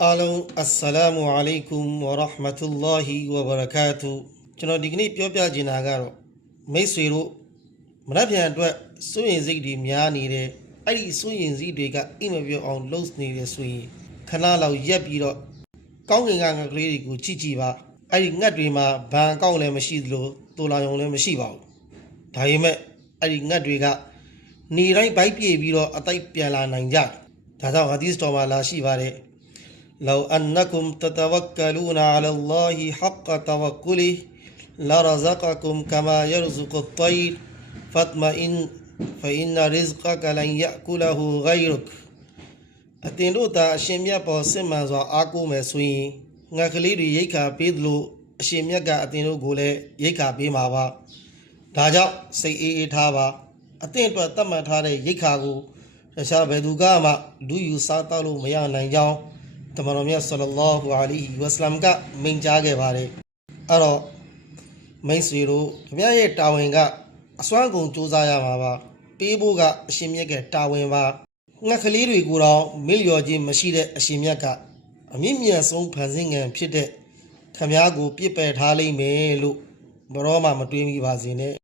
Assalamu alaikum wa rahmatullahi wa barakatuh. ကျွန်တော်ဒီကနေ့ပြောပြချင်တာကတော့မိတ်ဆွေတို့မနှက်ပြန်အတွက်စိုးရင်စိတ်တွေများနေတယ်အဲ့ဒီစိုးရင်စိတ်တွေကအိမ်မပြောအောင်လှုပ်နေတယ်ဆိုရင်ခဏလောက်ရက်ပြီးတော့ကောင်းကင်ကငှက်ကလေးတွေကိုကြည့်ကြည့်ပါအဲ့ဒီငှက်တွေမှာဘန်အကောင့်လည်းမရှိသလိုတူလာရုံလည်းမရှိပါဘူးဒါပေမဲ့အဲ့ဒီငှက်တွေကနေတိုင်းဘိုက်ပြေပြီးတော့အတိုက်ပြန်လာနိုင်ကြဒါကြောင့်ဟာဒီစ်တော်မှာလာရှိပါတယ်لو أنكم تتوكلون على الله حق توكله لرزقكم كما يرزق الطير فإن رزقك لن يأكله غيرك အတင်တို့သာအရှင်မြတ်ပေါ်စစ်မှန်စွာအားကိုးမယ်ဆိုရင်ငါကလေးတွေရိတ်ခါပေးသလိုအရှင်မြတ်ကအတင်တို့ကိုလည်းရိတ်ခါပေးမှာပါဒါကြောင့်စိတ်အေးထားပါအတင်အတွက်သတ်မှတ်ထားတဲ့ရိတ်ခါကိုတခြားဘယ်သူကမှလူယူစားတောက်လို့မရနိုင်ကြောင်းတမန်တော်မြတ်ဆလ္လာလာဟူအလိုင်ဟီဝါဆလမ်ကမိန့်ကြားခဲ့ပါတယ်အဲ့တော့မိတ်ဆွေတို့ခင်ဗျားရဲ့တာဝန်ကအစွမ်းကုန်စူးစမ်းရမှာပါပေးဖို့ကအရှင်မြတ်ကတာဝန်ပါငှက်ကလေးတွေကိုတော့မေ့လျော်ခြင်းမရှိတဲ့အရှင်မြတ်ကအမြင့်မြတ်ဆုံးဖန်ဆင်းငံဖြစ်တဲ့ခင်ဗျားကိုပြစ်ပယ်ထားလိမ့်မယ်လို့ဘရောမှမတွေးမိပါစေနဲ့